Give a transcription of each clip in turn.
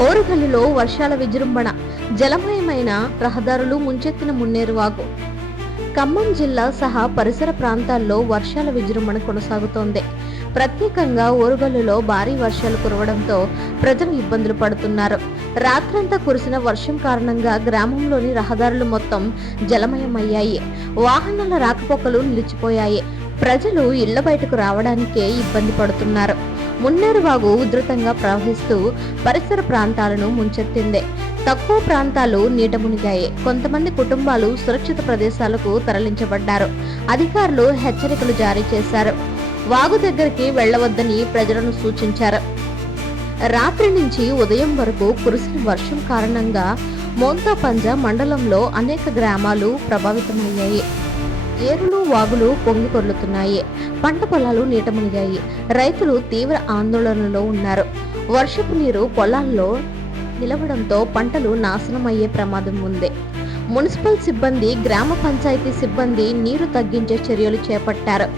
ఓరుగల్లులో వర్షాల విజృంభణ, జలమయమైన రహదారులు ముంచెత్తిన మున్నేరువాగు. ఖమ్మం జిల్లా సహా పరిసర ప్రాంతాల్లో వర్షాల విజృంభణ కొనసాగుతోంది. ప్రత్యేకంగా ఓరుగల్లులో భారీ వర్షాలు కురవడంతో ప్రజలు ఇబ్బందులు పడుతున్నారు. రాత్రంతా కురిసిన వర్షం కారణంగా గ్రామంలోని రహదారులు మొత్తం జలమయమయ్యాయి. వాహనాల రాకపోకలు నిలిచిపోయాయి. ప్రజలు ఇళ్ల బయటకు రావడానికే ఇబ్బంది పడుతున్నారు. మున్నేరువాగు ఉధృతంగా ప్రవహిస్తూ పరిసర ప్రాంతాలను ముంచెత్తింది. తక్కువ ప్రాంతాలు నీట మునిగాయి. కొంతమంది కుటుంబాలు సురక్షిత ప్రదేశాలకు తరలించబడ్డారు. అధికారులు హెచ్చరికలు జారీ చేశారు. వాగు దగ్గరికి వెళ్లవద్దని ప్రజలను సూచించారు. రాత్రి నుంచి ఉదయం వరకు కురిసిన వర్షం కారణంగా మోంతాపంజా మండలంలో అనేక గ్రామాలు ప్రభావితమయ్యాయి. ఏరులు, వాగులు పొంగి పొర్లుతున్నాయి. పంట పొలాలు నీట మునిగాయి. రైతులు తీవ్ర ఆందోళనలో ఉన్నారు. వర్షపు నీరు పొలాల్లో నిలవడంతో పంటలు నాశనమయ్యే ప్రమాదం ఉంది. మున్సిపల్ సిబ్బంది, గ్రామ పంచాయతీ సిబ్బంది నీరు తగ్గించే చర్యలు చేపట్టారు.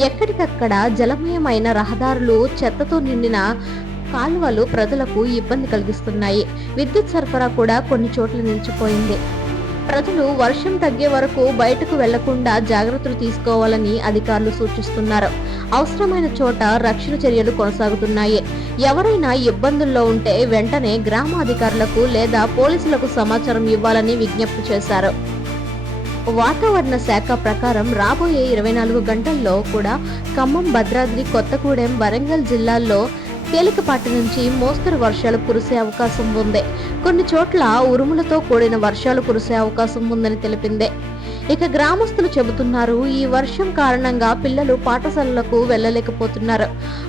ఎక్కడికక్కడ జలమయమైన రహదారులు, చెత్తతో నిండిన కాలువలు ప్రజలకు ఇబ్బంది కలిగిస్తున్నాయి. విద్యుత్ సరఫరా కూడా కొన్ని చోట్ల నిలిచిపోయింది. ప్రజలు వర్షం తగ్గే వరకు బయటకు వెళ్లకుండా జాగ్రత్తలు తీసుకోవాలని అధికారులు సూచిస్తున్నారు. అవసరమైన చోట రక్షణ చర్యలు కొనసాగుతున్నాయి. ఎవరైనా ఇబ్బందుల్లో ఉంటే వెంటనే గ్రామ అధికారులకు లేదా పోలీసులకు సమాచారం ఇవ్వాలని విజ్ఞప్తి చేశారు. వాతావరణ శాఖ ప్రకారం రాబోయే 24 గంటల్లో కూడా ఖమ్మం, భద్రాద్రి కొత్తగూడెం, వరంగల్ జిల్లాల్లో తేలికపాటి నుంచి మోస్తరు వర్షాలు కురిసే అవకాశం ఉంది. కొన్ని చోట్ల ఉరుములతో కూడిన వర్షాలు కురిసే అవకాశం ఉందని తెలిపింది. ఇక గ్రామస్తులు చెబుతున్నారు, ఈ వర్షం కారణంగా పిల్లలు పాఠశాలలకు వెళ్లలేకపోతున్నారు.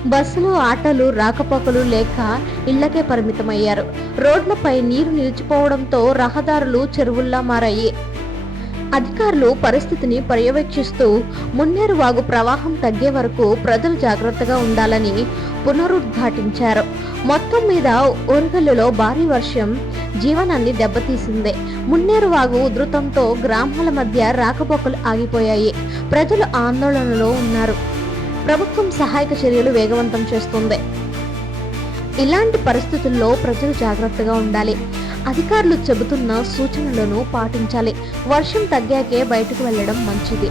బస్సులు, ఆటోలు రాకపోకలు లేక ఇళ్లకే పరిమితమయ్యారు. రోడ్లపై నీరు నిలిచిపోవడంతో రహదారులు చెరువుల్లా మారాయి. అధికారులు పరిస్థితిని పర్యవేక్షిస్తూ మున్నేరువాగు ప్రవాహం తగ్గే వరకు ప్రజలు జాగ్రత్తగా ఉండాలని పునరుద్ఘాటించారు. మొత్తం మీద ఓరుగల్లులో భారీ వర్షం జీవనాన్ని దెబ్బతీసింది. మున్నేరువాగు ఉధృతంతో గ్రామాల మధ్య రాకపోకలు ఆగిపోయాయి. ప్రజలు ఆందోళనలో ఉన్నారు. ప్రభుత్వం సహాయక చర్యలు వేగవంతం చేస్తుంది. ఇలాంటి పరిస్థితుల్లో ప్రజలు జాగ్రత్తగా ఉండాలి. అధికారులు చెబుతున్న సూచనలను పాటించాలి. వర్షం తగ్గాకే బయటకు వెళ్లడం మంచిది.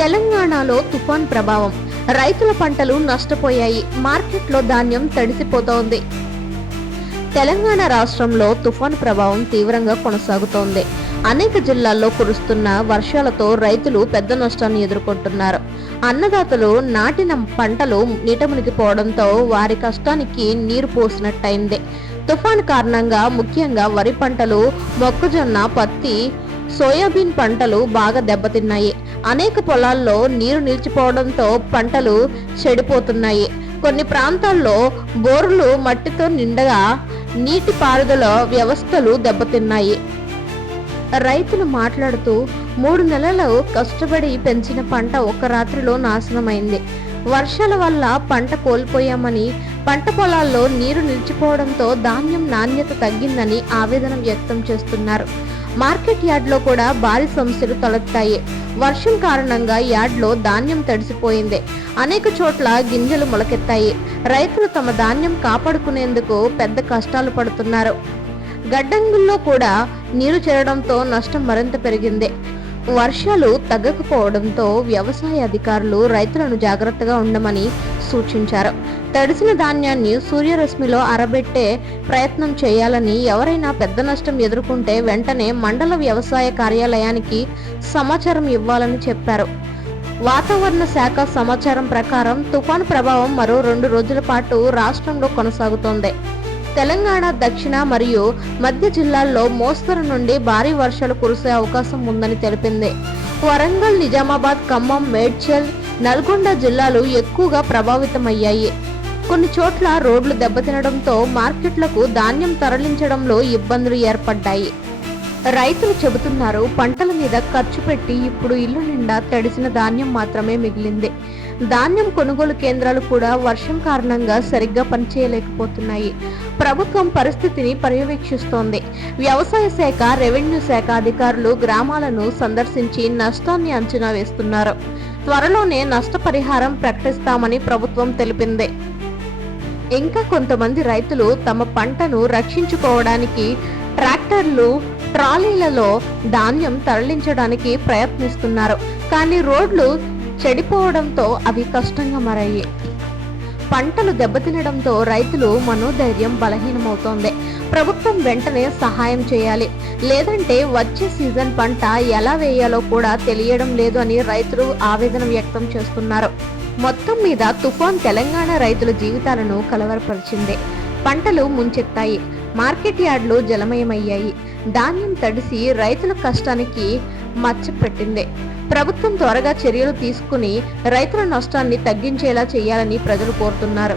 తెలంగాణలో తుఫాన్ ప్రభావం, రైతుల పంటలు నష్టపోయాయి, మార్కెట్లో ధాన్యం తడిసిపోతోంది. తెలంగాణ రాష్ట్రంలో తుఫాన్ ప్రభావం తీవ్రంగా కొనసాగుతోంది. అనేక జిల్లాల్లో కురుస్తున్న వర్షాలతో రైతులు పెద్ద నష్టాన్ని ఎదుర్కొంటున్నారు. అన్నదాతలు నాటిన పంటలు నీటమునిగిపోవడంతో వారి కష్టానికి నీరు పోసినట్టయింది. తుఫాన్ కారణంగా ముఖ్యంగా వరి పంటలు, మొక్కజొన్న, పత్తి, సోయాబీన్ పంటలు బాగా దెబ్బతిన్నాయి. అనేక పొలాల్లో నీరు నిలిచిపోవడంతో పంటలు చెడిపోతున్నాయి. కొన్ని ప్రాంతాల్లో బోర్లు మట్టితో నిండగా నీటిపారుదల వ్యవస్థలు దెబ్బతిన్నాయి. రైతులు మాట్లాడుతూ 3 నెలలు కష్టపడి పెంచిన పంట ఒక్క రాత్రిలో నాశనమైంది. వర్షాల వల్ల పంట కోల్పోయామని, పంట పొలాల్లో నీరు నిలిచిపోవడంతో ధాన్యం నాణ్యత తగ్గిందని ఆవేదన వ్యక్తం చేస్తున్నారు. మార్కెట్ యార్డ్లో కూడా భారీ సమస్యలు తలెత్తాయి. వర్షం కారణంగా యార్డ్లో ధాన్యం తడిసిపోయింది. అనేక చోట్ల గింజలు మొలకెత్తాయి. రైతులు తమ ధాన్యం కాపాడుకునేందుకు పెద్ద కష్టాలు పడుతున్నారు. గడ్డంగుల్లో కూడా నీరు చేరడంతో నష్టం మరింత పెరిగింది. వర్షాలు తగ్గకపోవడంతో వ్యవసాయ అధికారులు రైతులను జాగ్రత్తగా ఉండమని సూచించారు. తడిసిన ధాన్యాన్ని సూర్యరశ్మిలో ఆరబెట్టే ప్రయత్నం చేయాలని, ఎవరైనా పెద్ద నష్టం ఎదుర్కొంటే వెంటనే మండల వ్యవసాయ కార్యాలయానికి సమాచారం ఇవ్వాలని చెప్పారు. వాతావరణ శాఖ సమాచారం ప్రకారం తుఫాను ప్రభావం మరో 2 రోజుల పాటు రాష్ట్రంలో కొనసాగుతోంది. తెలంగాణ దక్షిణ మరియు మధ్య జిల్లాల్లో మోస్తరు నుండి భారీ వర్షాలు కురిసే అవకాశం ఉందని తెలిపింది. వరంగల్, నిజామాబాద్, ఖమ్మం, మేడ్చల్, నల్గొండ జిల్లాలు ఎక్కువగా ప్రభావితమయ్యాయి. కొన్ని చోట్ల రోడ్లు దెబ్బతినడంతో మార్కెట్లకు ధాన్యం తరలించడంలో ఇబ్బందులు ఏర్పడ్డాయి. రైతులు చెబుతున్నారు, పంటల మీద ఖర్చు పెట్టి ఇప్పుడు ఇల్లు నిండా తడిసిన ధాన్యం మాత్రమే మిగిలింది. ధాన్యం కొనుగోలు కేంద్రాలు కూడా వర్షం కారణంగా సరిగ్గా పనిచేయలేకపోతున్నాయి. ప్రభుత్వం పరిస్థితిని పర్యవేక్షిస్తోంది. వ్యవసాయ శాఖ, రెవెన్యూ శాఖ అధికారులు గ్రామాలను సందర్శించి నష్టాన్ని అంచనా వేస్తున్నారు. త్వరలోనే నష్టపరిహారం ప్రకటిస్తామని ప్రభుత్వం తెలిపింది. ఇంకా కొంతమంది రైతులు తమ పంటను రక్షించుకోవడానికి ట్రాక్టర్లు, ట్రాలీలలో ధాన్యం తరలించడానికి ప్రయత్నిస్తున్నారు. కానీ రోడ్లు చెడిపోవడంతో అవి కష్టంగా మారాయి. పంటలు దెబ్బతినడంతో రైతులు మనోధైర్యం బలహీనమవుతోంది. ప్రభుత్వం వెంటనే సహాయం చేయాలి, లేదంటే వచ్చే సీజన్ పంట ఎలా వేయాలో కూడా తెలియడం లేదు అని రైతులు ఆవేదన వ్యక్తం చేస్తున్నారు. మొత్తం మీద తుఫాన్ తెలంగాణ రైతుల జీవితాలను కలవరపరిచింది. పంటలు ముంచెత్తాయి, మార్కెట్ యార్డ్లు జలమయమయ్యాయి, ధాన్యం తడిసి రైతుల కష్టానికి మచ్చ పెట్టింది. ప్రభుత్వం త్వరగా చర్యలు తీసుకుని రైతుల నష్టాన్ని తగ్గించేలా చేయాలని ప్రజలు కోరుతున్నారు.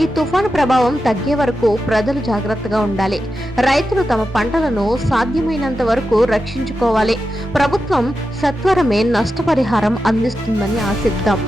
ఈ తుఫాను ప్రభావం తగ్గే వరకు ప్రజలు జాగ్రత్తగా ఉండాలి. రైతులు తమ పంటలను సాధ్యమైనంత వరకు రక్షించుకోవాలి. ప్రభుత్వం సత్వరమే నష్టపరిహారం అందిస్తుందని ఆశిద్దాం.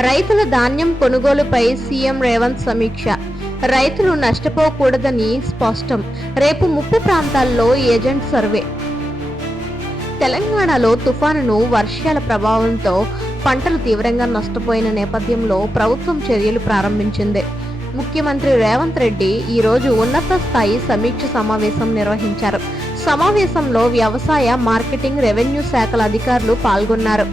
రైతుల ధాన్యం కొనుగోలుపై సీఎం రేవంత్ సమీక్ష. రైతులు నష్టపోకూడదని స్పష్టం. రేపు ముప్పు ప్రాంతాల్లో ఏజెంట్ సర్వే. తెలంగాణలో తుఫాను వర్షాల ప్రభావంతో పంటలు తీవ్రంగా నష్టపోయిన నేపథ్యంలో ప్రభుత్వం చర్యలు ప్రారంభించింది. ముఖ్యమంత్రి రేవంత్ రెడ్డి ఈరోజు ఉన్నత స్థాయి సమీక్ష సమావేశం నిర్వహించారు. సమావేశంలో వ్యవసాయ, మార్కెటింగ్, రెవెన్యూ శాఖల అధికారులు పాల్గొన్నారు.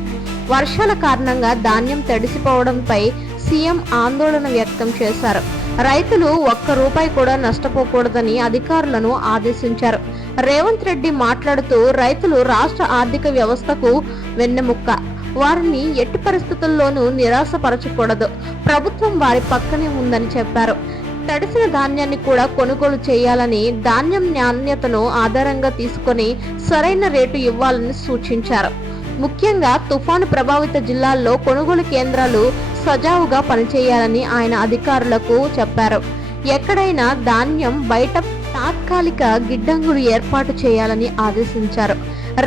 వర్షాల కారణంగా ధాన్యం తడిసిపోవడంపై సీఎం ఆందోళన వ్యక్తం చేశారు. రైతులు ఒక్క రూపాయి కూడా నష్టపోకూడదని అధికారులను ఆదేశించారు. రేవంత్ రెడ్డి మాట్లాడుతూ రైతులు రాష్ట్ర ఆర్థిక వ్యవస్థకు వెన్నెముక్క. వారిని ఎట్టి పరిస్థితుల్లోనూ నిరాశపరచకూడదు. ప్రభుత్వం వారి పక్కనే ఉందని చెప్పారు. తడిసిన ధాన్యాన్ని కూడా కొనుగోలు చేయాలని, ధాన్యం నాణ్యతను ఆధారంగా తీసుకొని సరైన రేటు ఇవ్వాలని సూచించారు. ముఖ్యంగా తుఫాను ప్రభావిత జిల్లాల్లో కొనుగోలు కేంద్రాలు సజావుగా పనిచేయాలని ఆయన అధికారులకు చెప్పారు. ఎక్కడైనా ధాన్యం బయట తాత్కాలిక గిడ్డంగులు ఏర్పాటు చేయాలని ఆదేశించారు.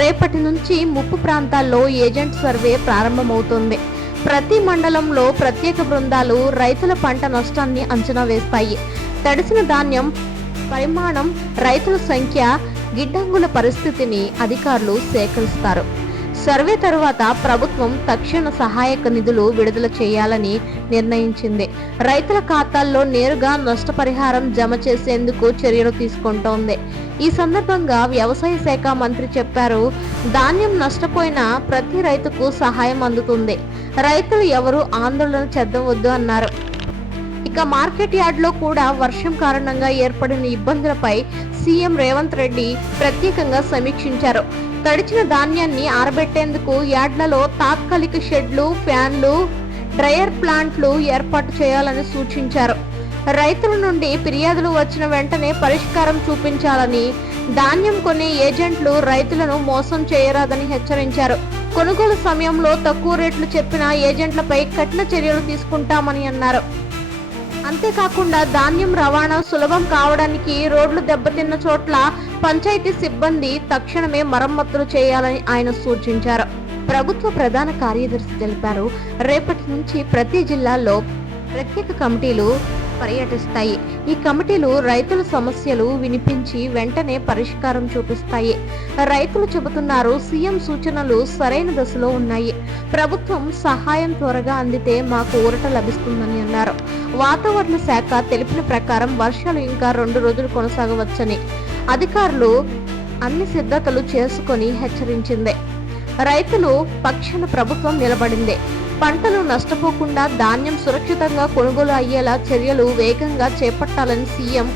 రేపటి నుంచి ముప్పు ప్రాంతాల్లో ఏజెంట్ సర్వే ప్రారంభమవుతుంది. ప్రతి మండలంలో ప్రత్యేక బృందాలు రైతుల పంట నష్టాన్ని అంచనా వేస్తాయి. తడిసిన ధాన్యం పరిమాణం, రైతుల సంఖ్య, గిడ్డంగుల పరిస్థితిని అధికారులు సేకరిస్తారు. సర్వే తరువాత ప్రభుత్వం తక్షణ సహాయక నిధులు విడుదల చేయాలని నిర్ణయించింది. రైతుల ఖాతాల్లో నేరుగా నష్టపరిహారం జమ చేసేందుకు చర్యలు తీసుకుంటోంది. ఈ సందర్భంగా వ్యవసాయ శాఖ మంత్రి చెప్పారు, ధాన్యం నష్టపోయిన ప్రతి రైతుకు సహాయం అందుతుంది. రైతులు ఎవరూ ఆందోళన చెందవద్దు అన్నారు. ఇక మార్కెట్ యార్డ్లో కూడా వర్షం కారణంగా ఏర్పడిన ఇబ్బందులపై సీఎం రేవంత్ రెడ్డి ప్రత్యేకంగా సమీక్షించారు. తడిచిన ధాన్యాన్ని ఆరబెట్టేందుకు యార్డ్లలో తాత్కాలిక షెడ్లు, ఫ్యాన్లు, డ్రయర్ ప్లాంట్లు ఏర్పాటు చేయాలని సూచించారు. రైతుల నుండి ఫిర్యాదులు వచ్చిన వెంటనే పరిష్కారం చూపించాలని, ధాన్యం కొనే ఏజెంట్లు రైతులను మోసం చేయరాదని హెచ్చరించారు. కొనుగోలు సమయంలో తక్కువ రేట్లు చెప్పిన ఏజెంట్లపై కఠిన చర్యలు తీసుకుంటామని అన్నారు. అంతేకాకుండా ధాన్యం రవాణా సులభం కావడానికి రోడ్లు దెబ్బతిన్న చోట్ల పంచాయతీ సిబ్బంది తక్షణమే మరమ్మతులు చేయాలని ఆయన సూచించారు. ప్రభుత్వ ప్రధాన కార్యదర్శి తెలిపారు, రేపటి నుంచి ప్రతి జిల్లాలో ప్రత్యేక కమిటీలు పర్యటిస్తాయి. ఈ కమిటీలు రైతుల సమస్యలు వినిపించి వెంటనే పరిష్కారం చూపిస్తాయి. రైతులు చెబుతున్నారు, సీఎం సూచనలు సరైన దశలో ఉన్నాయి. ప్రభుత్వం సహాయం త్వరగా అందితే మాకు ఊరట లభిస్తుందని అన్నారు. వాతావరణ శాఖ తెలిపిన ప్రకారం వర్షాలు ఇంకా 2 రోజులు కొనసాగవచ్చని అధికారులు అన్ని సిద్ధతలు చేసుకొని హెచ్చరించింది. రైతులు పక్షాన ప్రభుత్వం నిలబడింది. పంటలు నష్టపోకుండా ధాన్యం సురక్షితంగా కొనుగోలు అయ్యేలా చర్యలు వేగంగా చేపట్టాలని సీఎం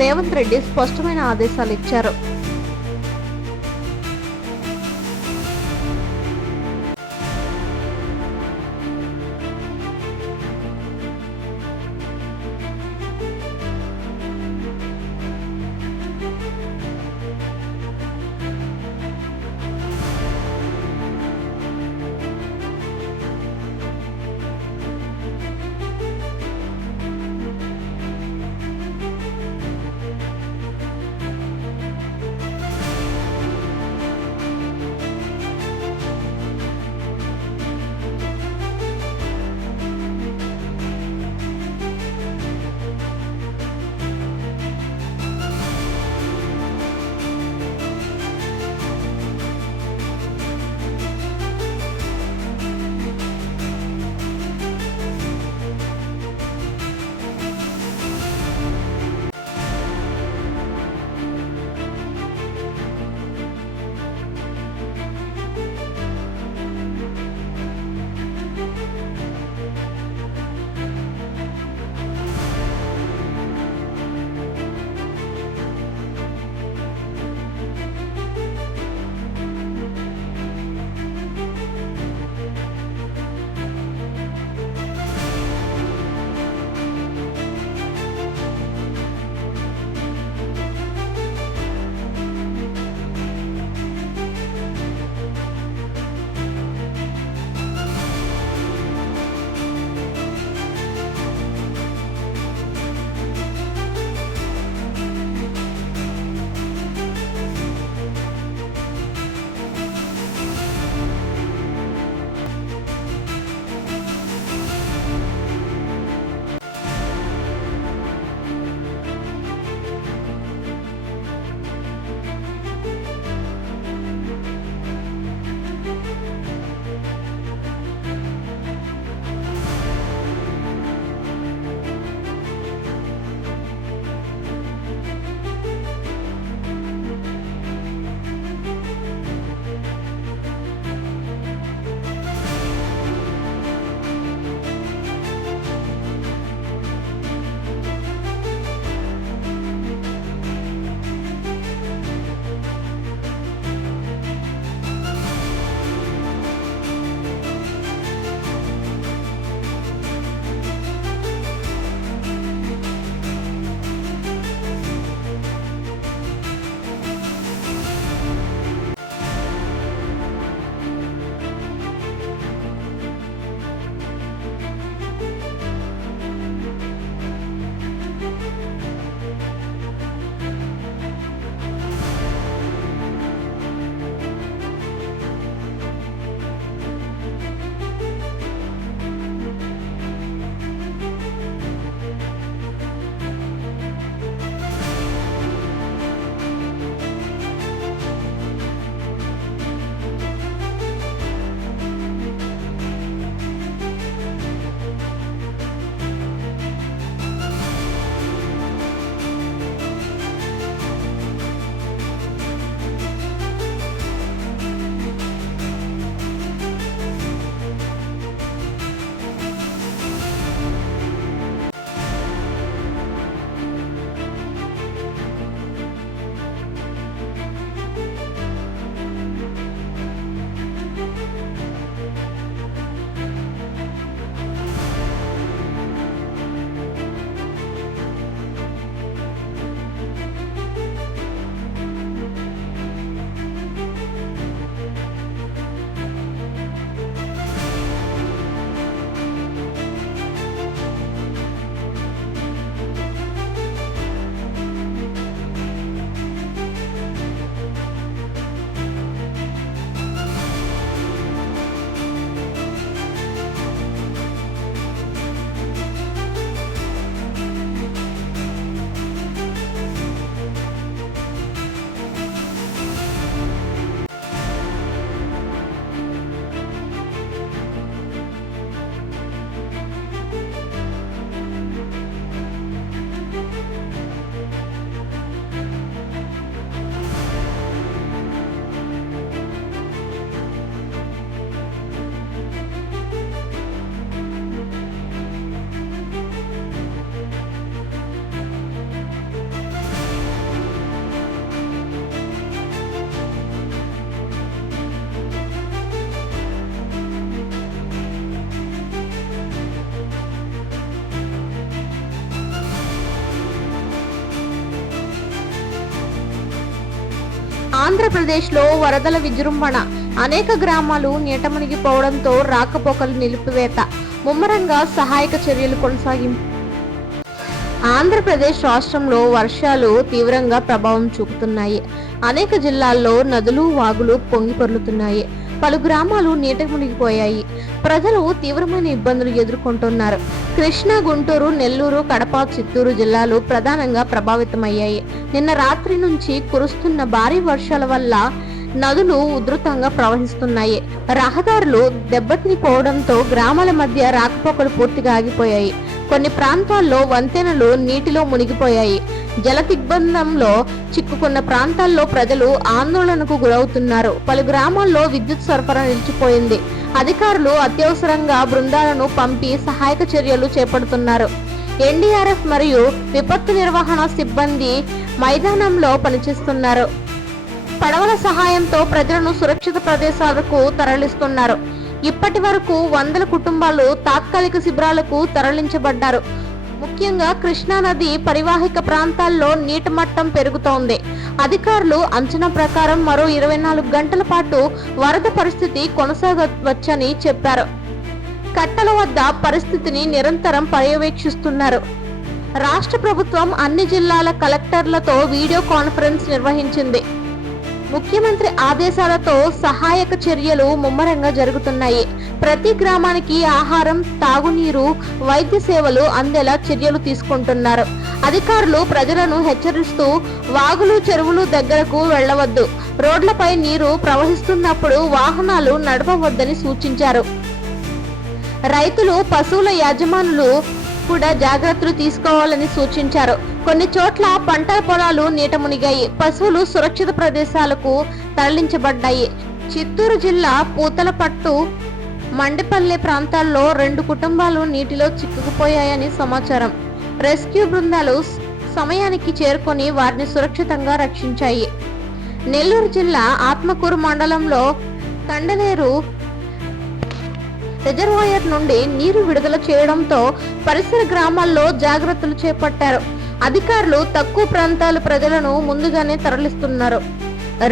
రేవంత్ రెడ్డి స్పష్టమైన ఆదేశాలు ఇచ్చారు. ఆంధ్రప్రదేశ్లో వరదల విజృంభణ, అనేక గ్రామాలు నీట మునిగిపోవడంతో రాకపోకలు నిలిపివేత, ముమ్మరంగా సహాయక చర్యలు కొనసాగింపు. ఆంధ్రప్రదేశ్ రాష్ట్రంలో వర్షాలు తీవ్రంగా ప్రభావం చూపుతున్నాయి. అనేక జిల్లాల్లో నదులు, వాగులు పొంగి పొర్లుతున్నాయి. పలు గ్రామాలు నీట మునిగిపోయాయి. ప్రజలు తీవ్రమైన ఇబ్బందులు ఎదుర్కొంటున్నారు. కృష్ణా, గుంటూరు, నెల్లూరు, కడప, చిత్తూరు జిల్లాలు ప్రధానంగా ప్రభావితమయ్యాయి. నిన్న రాత్రి నుంచి కురుస్తున్న భారీ వర్షాల వల్ల నదులు ఉధృతంగా ప్రవహిస్తున్నాయి. రహదారులు దెబ్బతినిపోవడంతో గ్రామాల మధ్య రాకపోకలు పూర్తిగా ఆగిపోయాయి. కొన్ని ప్రాంతాల్లో వంతెనలు నీటిలో మునిగిపోయాయి. జల దిగ్బంధంలో చిక్కుకున్న ప్రాంతాల్లో ప్రజలు ఆందోళనకు గురవుతున్నారు. పలు గ్రామాల్లో విద్యుత్ సరఫరా నిలిచిపోయింది. అధికారులు అత్యవసరంగా బృందాలను పంపి సహాయక చర్యలు చేపడుతున్నారు. ఎన్డీఆర్ఎఫ్ మరియు విపత్తు నిర్వహణ సిబ్బంది మైదానంలో పనిచేస్తున్నారు. పడవల సహాయంతో ప్రజలను సురక్షిత ప్రదేశాలకు తరలిస్తున్నారు. ఇప్పటి వరకు 100 కుటుంబాలు తాత్కాలిక శిబిరాలకు తరలించబడ్డారు. ముఖ్యంగా కృష్ణా నది పరివాహిక ప్రాంతాల్లో నీటి మట్టం పెరుగుతోంది. అధికారులు అంచనా ప్రకారం మరో 24 గంటల పాటు వరద పరిస్థితి కొనసాగవచ్చని చెప్పారు. కట్టల వద్ద పరిస్థితిని నిరంతరం పర్యవేక్షిస్తున్నారు. రాష్ట్ర ప్రభుత్వం అన్ని జిల్లాల కలెక్టర్లతో వీడియో కాన్ఫరెన్స్ నిర్వహించింది. ముఖ్యమంత్రి ఆదేశాలతో సహాయక చర్యలు ముమ్మరంగా జరుగుతున్నాయి. ప్రతి గ్రామానికి ఆహారం, తాగునీరు, వైద్య సేవలు అందేలా చర్యలు తీసుకుంటున్నారు. అధికారులు ప్రజలను హెచ్చరిస్తూ వాగులు, చెరువులు దగ్గరకు వెళ్లవద్దు, రోడ్లపై నీరు ప్రవహిస్తున్నప్పుడు వాహనాలు నడపవద్దని సూచించారు. రైతులు, పశువుల యజమానులు కూడా జాగ్రత్తలు తీసుకోవాలని సూచించారు. కొన్ని చోట్ల పంట పొలాలు నీట మునిగాయి. పశువులు సురక్షిత ప్రదేశాలకు తరలించబడ్డాయి. చిత్తూరు జిల్లా పూతలపట్టు, మండిపల్లె ప్రాంతాల్లో 2 కుటుంబాలు నీటిలో చిక్కుకుపోయాయని సమాచారం. రెస్క్యూ బృందాలు సమయానికి చేరుకొని వారిని సురక్షితంగా రక్షించాయి. నెల్లూరు జిల్లా ఆత్మకూరు మండలంలో తండలేరు రిజర్వాయర్ నుండి నీరు విడుదల చేయడంతో పరిసర గ్రామాల్లో జాగ్రత్తలు చేపట్టారు. అధికారులు తక్కువ ప్రాంతాల ప్రజలను ముందుగానే తరలిస్తున్నారు.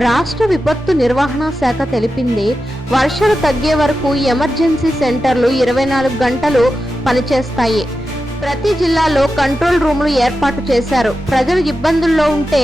రాష్ట్ర విపత్తు నిర్వహణ శాఖ తెలిపింది, వర్షాలు తగ్గే వరకు ఎమర్జెన్సీ సెంటర్లు 24 గంటలు పనిచేస్తాయి. ప్రతి జిల్లాలో కంట్రోల్ రూములు ఏర్పాటు చేశారు. ప్రజలు ఇబ్బందుల్లో ఉంటే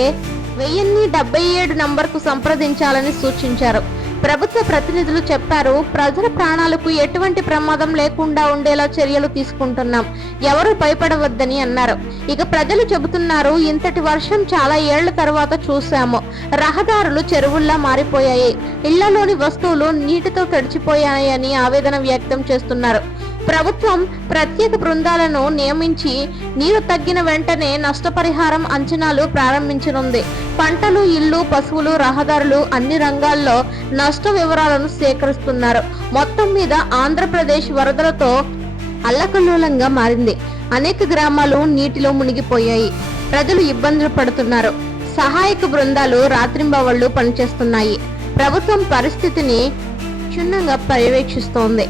1077 నంబర్కు సంప్రదించాలని సూచించారు. ప్రభుత్వ ప్రతినిధులు చెప్పారు, ప్రజల ప్రాణాలకు ఎటువంటి ప్రమాదం లేకుండా ఉండేలా చర్యలు తీసుకుంటున్నాం, ఎవరు భయపడవద్దని అన్నారు. ఇక ప్రజలు చెబుతున్నారు, ఇంతటి వర్షం చాలా ఏళ్ల తర్వాత చూశాము. రహదారులు చెరువుల్లా మారిపోయాయి. ఇళ్లలోని వస్తువులు నీటితో తడిచిపోయాయని ఆవేదన వ్యక్తం చేస్తున్నారు. ప్రభుత్వం ప్రత్యేక బృందాలను నియమించి నీరు తగ్గిన వెంటనే నష్టపరిహారం అంచనాలు ప్రారంభించనుంది. పంటలు, ఇళ్లు, పశువులు, రహదారులు అన్ని రంగాల్లో నష్ట వివరాలను సేకరిస్తున్నారు. మొత్తం మీద ఆంధ్రప్రదేశ్ వరదలతో అల్లకల్లోలంగా మారింది. అనేక గ్రామాలు నీటిలో మునిగిపోయాయి. ప్రజలు ఇబ్బందులు పడుతున్నారు. సహాయక బృందాలు రాత్రింబవళ్లు పనిచేస్తున్నాయి. ప్రభుత్వం పరిస్థితిని క్షుణ్ణంగా పర్యవేక్షిస్తోంది.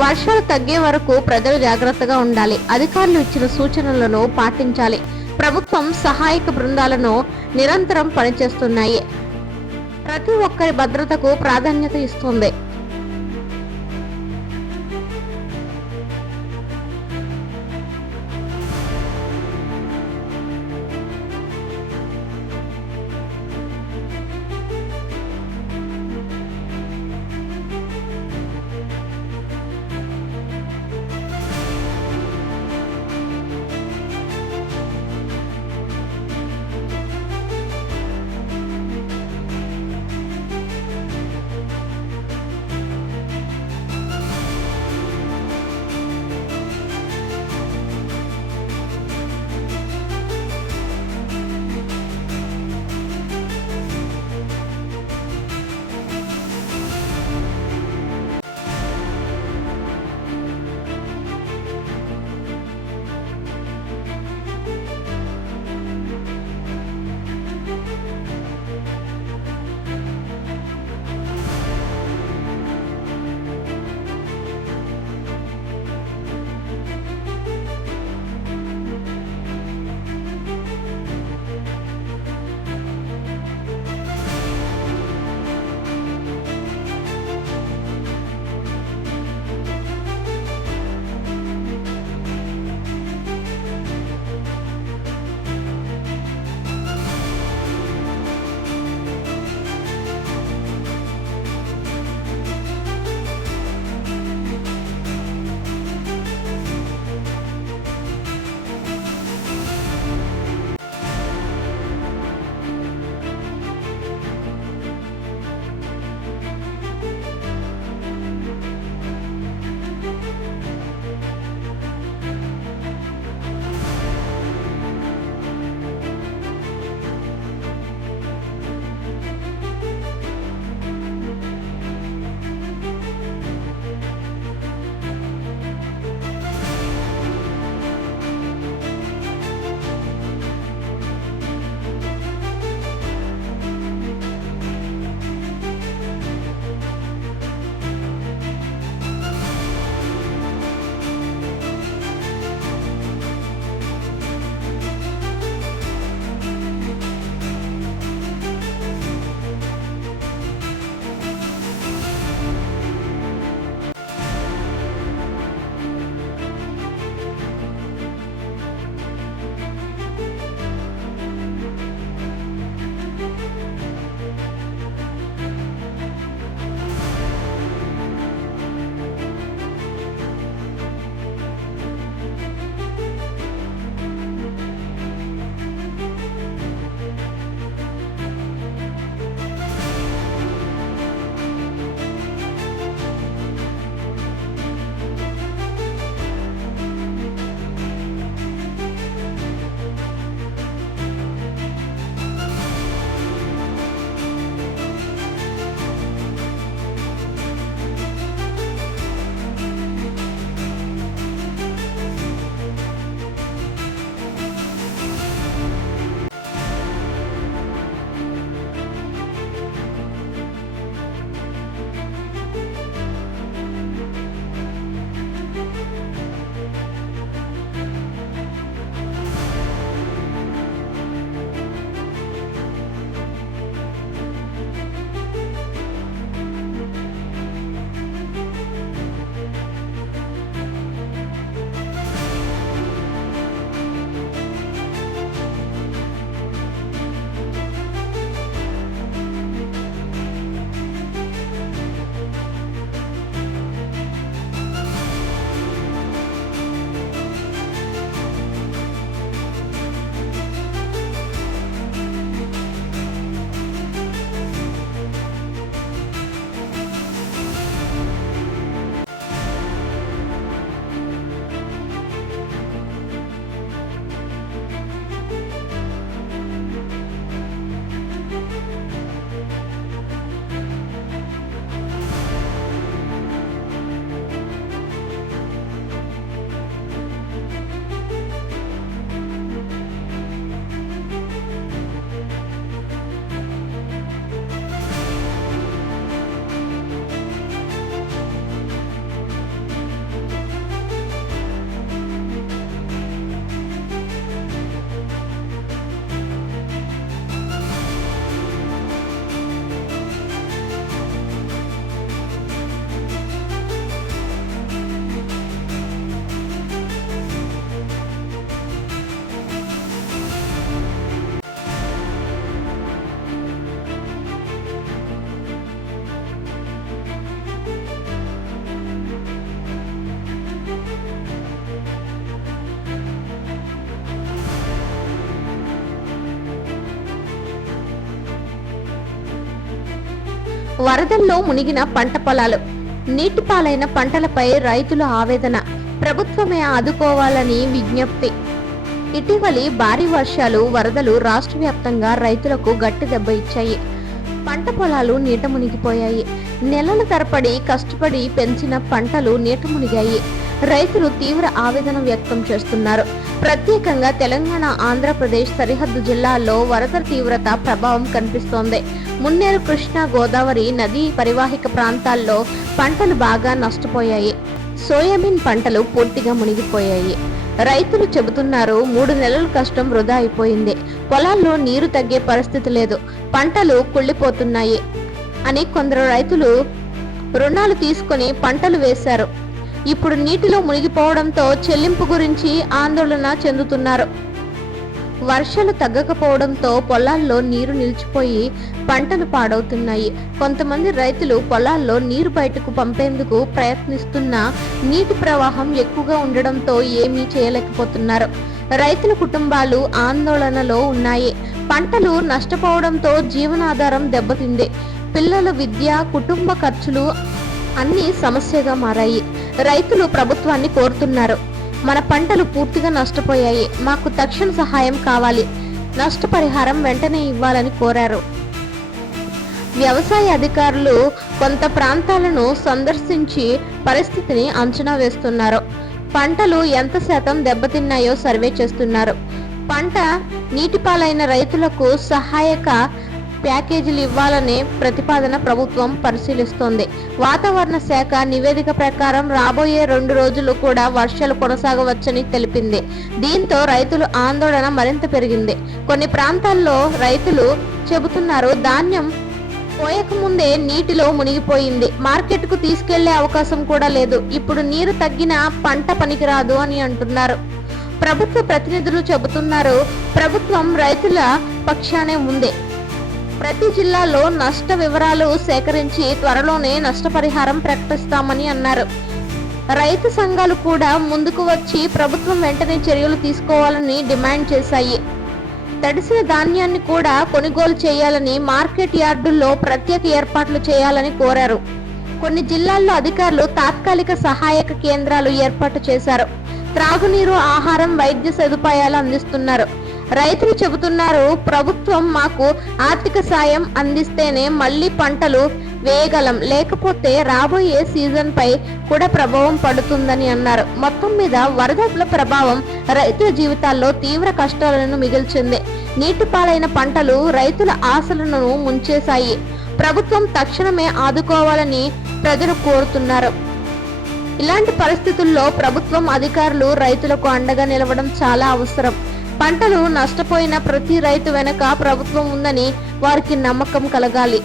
వర్షాలు తగ్గే వరకు ప్రజలు జాగ్రత్తగా ఉండాలి. అధికారులు ఇచ్చిన సూచనలను పాటించాలి. ప్రభుత్వం సహాయక బృందాలను నిరంతరం పనిచేస్తున్నాయి. ప్రతి ఒక్కరి భద్రతకు ప్రాధాన్యత ఇస్తుంది. వరదల్లో మునిగిన పంట పొలాలు, నీటిపాలైన పంటలపై రైతుల ఆవేదన, ప్రభుత్వమే ఆదుకోవాలని విజ్ఞప్తి. ఇటీవలి భారీ వర్షాలు, వరదలు రాష్ట్ర వ్యాప్తంగా రైతులకు గట్టి దెబ్బ ఇచ్చాయి. పంట పొలాలు నీట మునిగిపోయాయి. నెలల తరబడి కష్టపడి పెంచిన పంటలు నీట మునిగాయి. రైతులు తీవ్ర ఆవేదన వ్యక్తం చేస్తున్నారు. ప్రత్యేకంగా తెలంగాణ, ఆంధ్రప్రదేశ్ సరిహద్దు జిల్లాల్లో వరద తీవ్రత ప్రభావం కనిపిస్తోంది. మున్నేరు, కృష్ణా, గోదావరి నదీ పరివాహిక ప్రాంతాల్లో పంటలు బాగా నష్టపోయాయి. సోయాబీన్ పంటలు పూర్తిగా మునిగిపోయాయి. రైతులు చెబుతున్నారు, 3 నెలల కష్టం వృధా అయిపోయింది. పొలాల్లో నీరు తగ్గే పరిస్థితి లేదు, పంటలు కుళ్ళిపోతున్నాయి అని కొందరు రైతులు రుణాలు తీసుకుని పంటలు వేశారు. ఇప్పుడు నీటిలో మునిగిపోవడంతో చెల్లింపు గురించి ఆందోళన చెందుతున్నారు. వర్షాలు తగ్గకపోవడంతో పొలాల్లో నీరు నిలిచిపోయి పంటలు పాడవుతున్నాయి. కొంతమంది రైతులు పొలాల్లో నీరు బయటకు పంపేందుకు ప్రయత్నిస్తున్నా నీటి ప్రవాహం ఎక్కువగా ఉండడంతో ఏమీ చేయలేకపోతున్నారు. రైతుల కుటుంబాలు ఆందోళనలో ఉన్నాయి. పంటలు నష్టపోవడంతో జీవనాధారం దెబ్బతింది. పిల్లల విద్య, కుటుంబ ఖర్చులు అన్ని సమస్యగా మారాయి. రైతులు ప్రభుత్వాన్ని కోరుతున్నారు, మన పంటలు పూర్తిగా నష్టపోయాయి, మాకు తక్షణ సహాయం కావాలి, నష్టపరిహారం వెంటనే ఇవ్వాలని కోరారు. వ్యవసాయ అధికారులు కొంత ప్రాంతాలను సందర్శించి పరిస్థితిని అంచనా వేస్తున్నారు. పంటలు ఎంత శాతం దెబ్బతిన్నాయో సర్వే చేస్తున్నారు. పంట నీటిపాలైన రైతులకు సహాయక ప్యాకేజీలు ఇవ్వాలనే ప్రతిపాదన ప్రభుత్వం పరిశీలిస్తోంది. వాతావరణ శాఖ నివేదిక ప్రకారం రాబోయే 2 రోజులు కూడా వర్షాలు కొనసాగవచ్చని తెలిపింది. దీంతో రైతుల ఆందోళన మరింత పెరిగింది. కొన్ని ప్రాంతాల్లో రైతులు చెబుతున్నారు, ధాన్యం పోయక ముందే నీటిలో మునిగిపోయింది, మార్కెట్కు తీసుకెళ్లే అవకాశం కూడా లేదు, ఇప్పుడు నీరు తగ్గినా పంట పనికిరాదు అని అంటున్నారు. ప్రభుత్వ ప్రతినిధులు చెబుతున్నారు, ప్రభుత్వం రైతుల పక్షానే ఉంది. ప్రతి జిల్లాలో నష్ట వివరాలు సేకరించి త్వరలోనే నష్టపరిహారం ప్రకటిస్తామని అన్నారు. రైతు సంఘాలు కూడా ముందుకు వచ్చి ప్రభుత్వం వెంటనే చర్యలు తీసుకోవాలని డిమాండ్ చేశాయి. తడిసిన ధాన్యాన్ని కూడా కొనుగోలు చేయాలని, మార్కెట్ యార్డుల్లో ప్రత్యేక ఏర్పాట్లు చేయాలని కోరారు. కొన్ని జిల్లాల్లో అధికారులు తాత్కాలిక సహాయక కేంద్రాలు ఏర్పాటు చేశారు. త్రాగునీరు, ఆహారం, వైద్య సదుపాయాలు అందిస్తున్నారు. రైతులు చెబుతున్నారు, ప్రభుత్వం మాకు ఆర్థిక సాయం అందిస్తేనే మళ్లీ పంటలు వేయగలం, లేకపోతే రాబోయే సీజన్ పై కూడా ప్రభావం పడుతుందని అన్నారు. మొత్తం మీద వరదల ప్రభావం రైతుల జీవితాల్లో తీవ్ర కష్టాలను మిగిల్చింది. నీటిపాలైన పంటలు రైతుల ఆశలను ముంచేశాయి. ప్రభుత్వం తక్షణమే ఆదుకోవాలని ప్రజలు కోరుతున్నారు. ఇలాంటి పరిస్థితుల్లో ప్రభుత్వం, అధికారులు రైతులకు అండగా నిలవడం చాలా అవసరం. పంటలు నష్టపోయిన ప్రతి రైతు వెనుక ప్రభుత్వం ఉందని వారికి నమ్మకం కలగాలి.